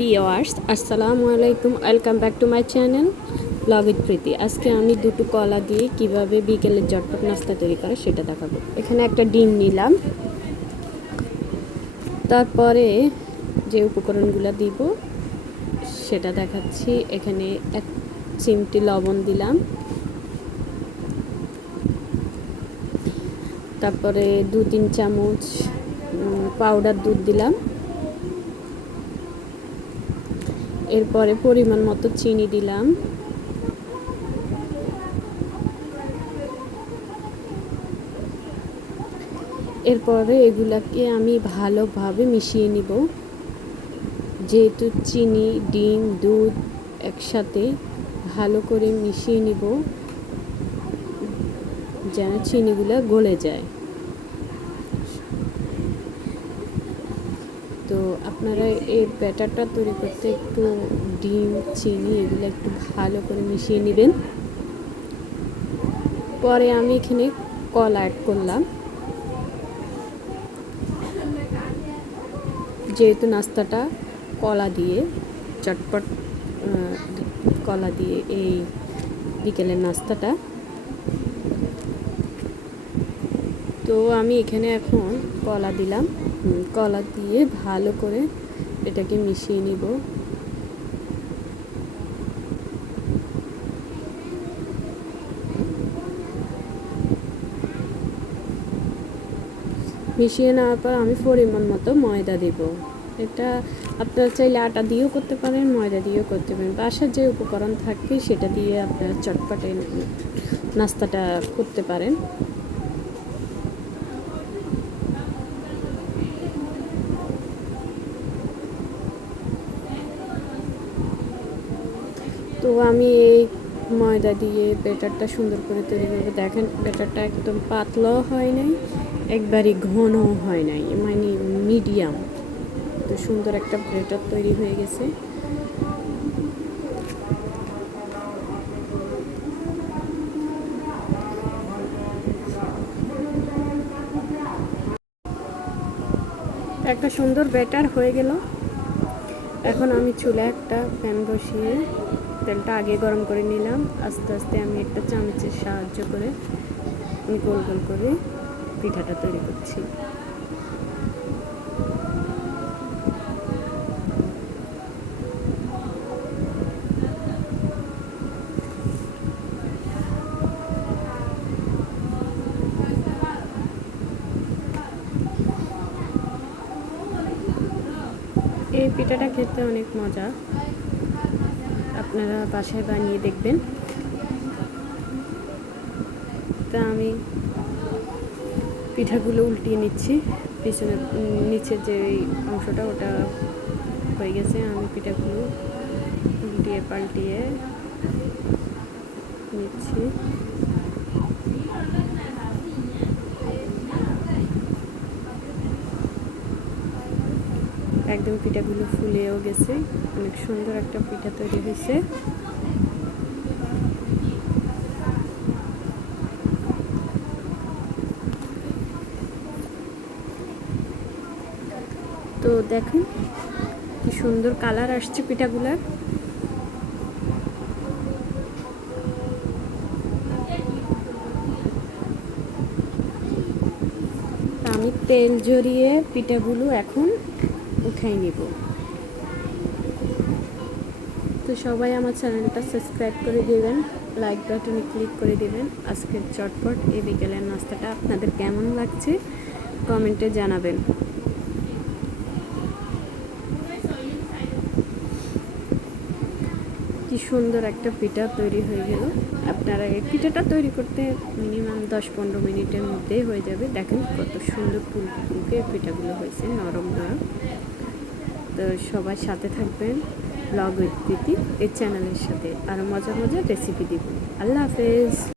Viewers আসসালামু আলাইকুম, welcome back to my channel blog with Preeti. আজকে আমি দুটো কলা দিয়ে কিভাবে বিকেলের ঝটপট নাস্তা তৈরি করে সেটা দেখাবো। এখানে একটা ডিম নিলাম, তারপরে যে উপকরণগুলো দিব সেটা দেখাচ্ছি। এখানে 1 চিমটি লবণ দিলাম, তারপরে 2-3 চামচ পাউডার দুধ দিলাম, এরপরে পরিমাণ মতো চিনি দিলাম, এরপরে এগুলাকে আমি ভালোভাবে মিশিয়ে নিব। যেহেতু চিনি, ডিম, দুধ একসাথে ভালো করে মিশিয়ে নিব যেন চিনিগুলো গলে যায়। তো আপনারা এই ব্যাটারটা তৈরি করতে একটু ডিম, চিনি এগুলো একটু ভালো করে মিশিয়ে নেবেন। পরে আমি এখানে কলা অ্যাড করলাম। যেহেতু নাস্তাটা কলা দিয়ে চটপট, কলা দিয়ে এই বিকেলের নাস্তাটা, তো আমি এখানে এখন কলা দিলাম। কলা দিয়ে ভালো করে এটাকে মিশিয়ে নিব। মিশিয়ে নেওয়ার পর আমি পরিমাণ মতো ময়দা দেব। এটা আপনারা চাইলে আটা দিয়েও করতে পারেন, ময়দা দিয়েও করতে পারেন। বাসার যে উপকরণ থাকে সেটা দিয়ে আপনারা চটপটে নাস্তাটা করতে পারেন। তো আমি এই ময়দা দিয়ে ব্যাটারটা সুন্দর করে তৈরি করবো। দেখেন ব্যাটারটা একদম পাতলাও হয় নাই, একবারই ঘনও হয় নাই, মানে মিডিয়াম। তো সুন্দর একটা ব্যাটার তৈরি হয়ে গেছে। একটা সুন্দর ব্যাটার হয়ে গেল। এখন আমি চুলায় একটা প্যান বসিয়ে তেলটা আগে গরম করে নিলাম। আস্তে আস্তে আমি একটা চামচের সাহায্য করে আমি গোল গোল করে পিঠাটা তৈরি করছি। এই পিঠাটা খেতে অনেক মজা, আপনারা বাসায় বানিয়ে দেখবেন। তা আমি পিঠাগুলো উল্টিয়ে নিচ্ছি। পিছনে নিচের যে অংশটা ওটা হয়ে গেছে, আমি পিঠাগুলো উল্টিয়ে পাল্টিয়ে নিচ্ছি। একদম পিঠাগুলো ফুলেও গেছে, অনেক সুন্দর একটা পিঠা তৈরি হয়েছে। তো দেখুন কি সুন্দর কালার আসছে পিঠাগুলার। আমি তেল জড়িয়ে পিঠাগুলো এখন উঠাই নিব। তো সবাই আমার চ্যানেলটা সাবস্ক্রাইব করে দেবেন, লাইক বাটনে ক্লিক করে দেবেন। আজকের চটপট এই বিকেলের নাস্তাটা আপনাদের কেমন লাগছে কমেন্টে জানাবেন। কি সুন্দর একটা পিঠা তৈরি হয়ে গেল। আপনারা এই পিঠাটা তৈরি করতে মিনিমাম 10-15 মিনিটের মধ্যেই হয়ে যাবে। দেখেন কত সুন্দর ফুলকে পিঠাগুলো হয়েছে, নরম নরম। তো সবার সাথে থাকবেন ব্লগ উইথ প্রীতি এই চ্যানেলের সাথে, আরও মজার মজার রেসিপি দিব। আল্লাহ হাফেজ।